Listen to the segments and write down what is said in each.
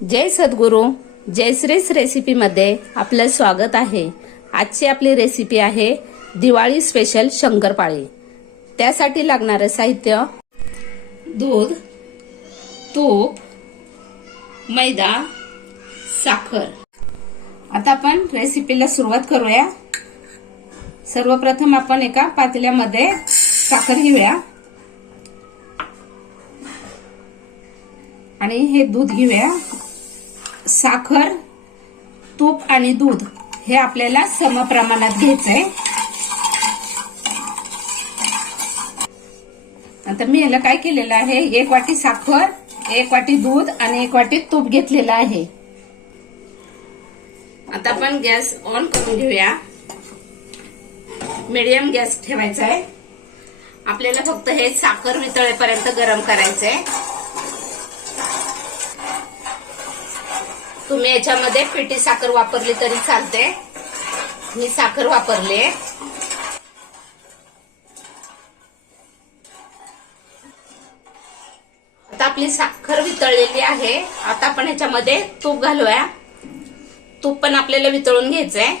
जय सद्गुरू. जयश्रीस रेसिपीमध्ये आपलं स्वागत आहे. आजची आपली रेसिपी आहे दिवाळी स्पेशल शंकरपाळी. त्यासाठी लागणारे साहित्य: दूध, तूप, मैदा, साखर. आता आपण रेसिपीला सुरुवात करूया. सर्वप्रथम आपण एका पातेल्यामध्ये साखर घेऊया आणि हे दूध घेऊया. साखर, तूप आणि दूध हे आपल्याला समप्रमाणात घ्यायचंय. आता मी याला काय केलेलं आहे, 1 वाटी साखर, 1 वाटी दूध आणि 1 वाटी तूप घेतलेलं आहे. आता आपण गॅस ऑन करून घेऊया. मीडियम गॅस ठेवायचा आहे. आपल्याला फक्त हे साखर वितळेपर्यंत गरम करायचंय. तुम्ही याच्यामध्ये पिठी साखर वापरली तरी चालते. मी साखर वापरले. आता आपली साखर वितळलेली आहे. आता आपण याच्यामध्ये तूप घालूया. तूप पण आपल्याला वितळून घ्यायचंय.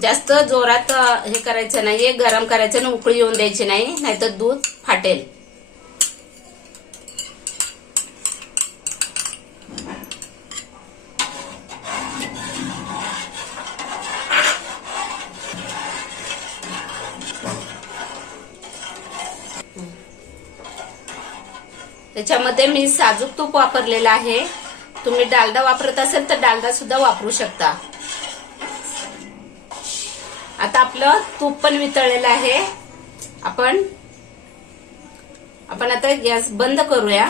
जास्त जोरात हे करायचं नाहीये, गरम करायचं आणि उकळी येऊन द्यायची नाही, नाहीतर दूध फाटेल. त्याच्यामध्ये मी साजूक तूप वापरलेलं आहे. तुम्ही डालडा वापरत असेल तर डालडा सुद्धा वापरू शकता. आता आपलं तूप पण वितळलेलं आहे. आपण आता गॅस बंद करूया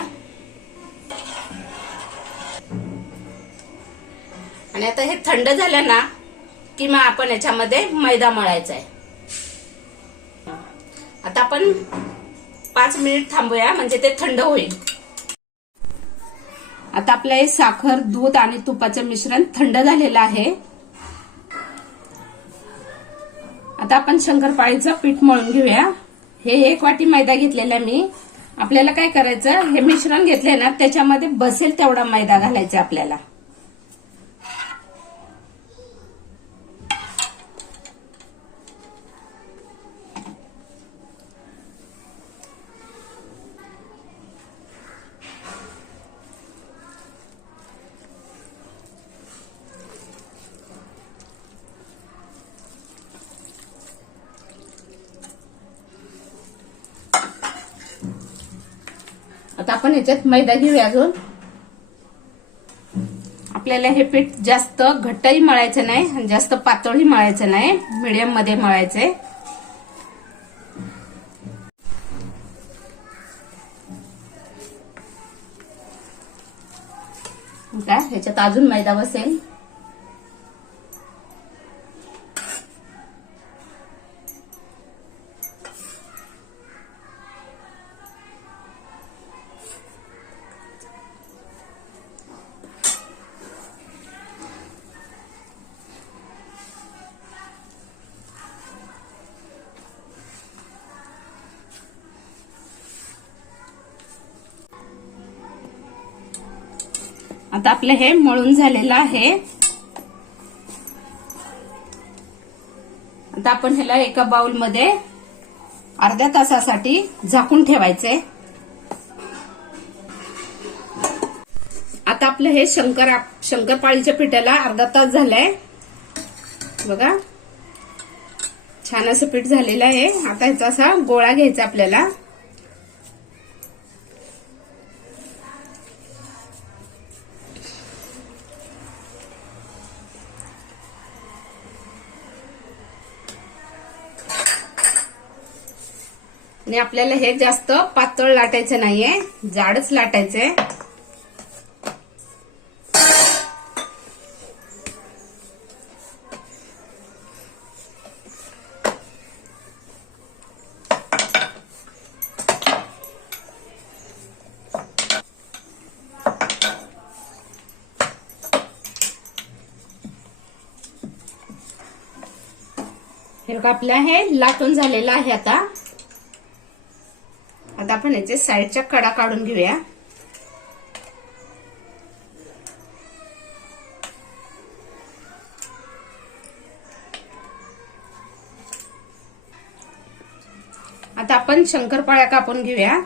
आणि आता हे थंड झालं ना की मग आपण याच्यामध्ये मैदा मळायचा आहे. आता आपण 5 मिनिट थांबूया, म्हणजे ते थंड होईल. आता आपलं हे साखर, दूध आणि तुपाचं मिश्रण थंड झालेलं आहे. आता आपण शंकरपाळीचं पीठ मळून घेऊया. हे 1 वाटी मैदा घेतलेला मी. आपल्याला काय करायचं, हे मिश्रण घेतलंय ना त्याच्यामध्ये बसेल तेवढा मैदा घालायचा आपल्याला. आता आपण याच्यात मैदा घेऊया. अजून आपल्याला हे पीठ जास्त घट्टही मळायचं नाही आणि जास्त पातळही मळायचं नाही, मीडियम मध्ये मळायचंय. ह्याच्यात अजून मैदा बसेल. आता आपलं हे मळून झालेलं आहे. आता आपण ह्याला एका बाउल मध्ये अर्ध्या तासासाठी झाकून ठेवायचे. आता आपलं हे शंकरपाळीच्या पिठाला अर्धा तास झालाय. बघा, छान असं पीठ झालेलं आहे. आता ह्याचा असा गोळा घ्यायचा आपल्याला. आणि आपल्याला हे जास्त पातळ लाटायचं नाहीये, जाडच लाटायचंय. हे बघा, आपलं हे लाटून झालेलं आहे. आता आता आपण याचे साईडच्या कडा काढून घेऊया. आपण शंकरपाळ्या कापून घेऊया.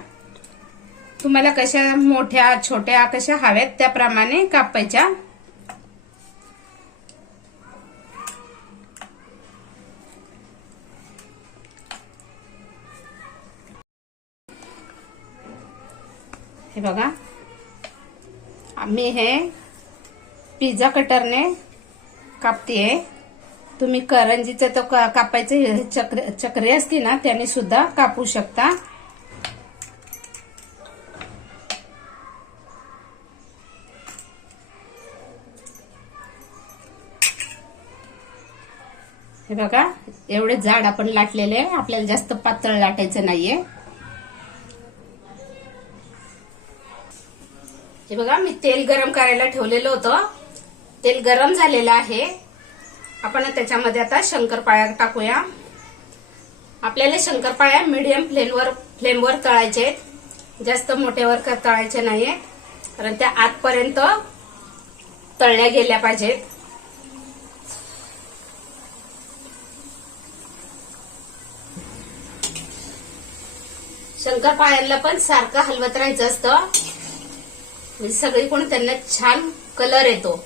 तुम्हाला कशा मोठ्या छोट्या कशा हव्यात त्याप्रमाणे कापायच्या. हे बघा, मी हे पिझ्झा कटरने कापतेय. तुम्ही करंजीचे तो कापायचे चक्री असते ना त्याने सुद्धा कापू शकता. हे बघा, एवढे जाड आपण लाटलेले आहे. आपल्याला जास्त पातळ लाटायचं नाहीये. हे बघा, मी तेल गरम करायला ठेवलेलं होतं. तेल गरम झालेलं आहे. आपण त्याच्यामध्ये आता शंकरपाळ्या टाकूया. आपल्याला शंकरपाळ्या मीडियम फ्लेमवर तळायचे आहेत. जास्त मोठ्यावर तळायचे नाहीये, कारण त्या आतपर्यंत तळल्या गेल्या पाहिजेत. शंकरपाळ्यांना पण सारखं हलवत राहायचं असतं, म्हणजे सगळीकडून त्यांना छान कलर येतो.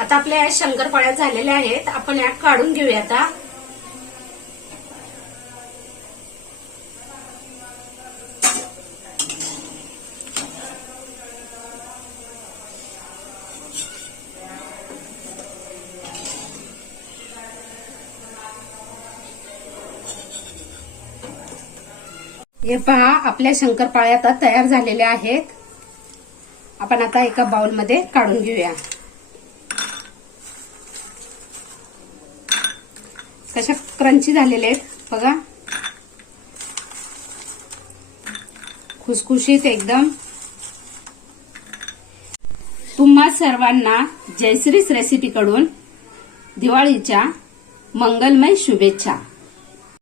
आता आपल्या या शंकरपाळ्या झालेल्या आहेत. आपण या काढून घेऊया. आता हे पहा, आपल्या शंकरपाळ्या आता तयार झालेल्या आहेत. आपण आता एका बाउलमध्ये काढून घेऊया. कशा क्रंची झालेले आहेत बघा, खुसखुशीत एकदम. तुम्हा सर्वांना जयश्रीच रेसिपी कडून दिवाळीच्या मंगलमय शुभेच्छा.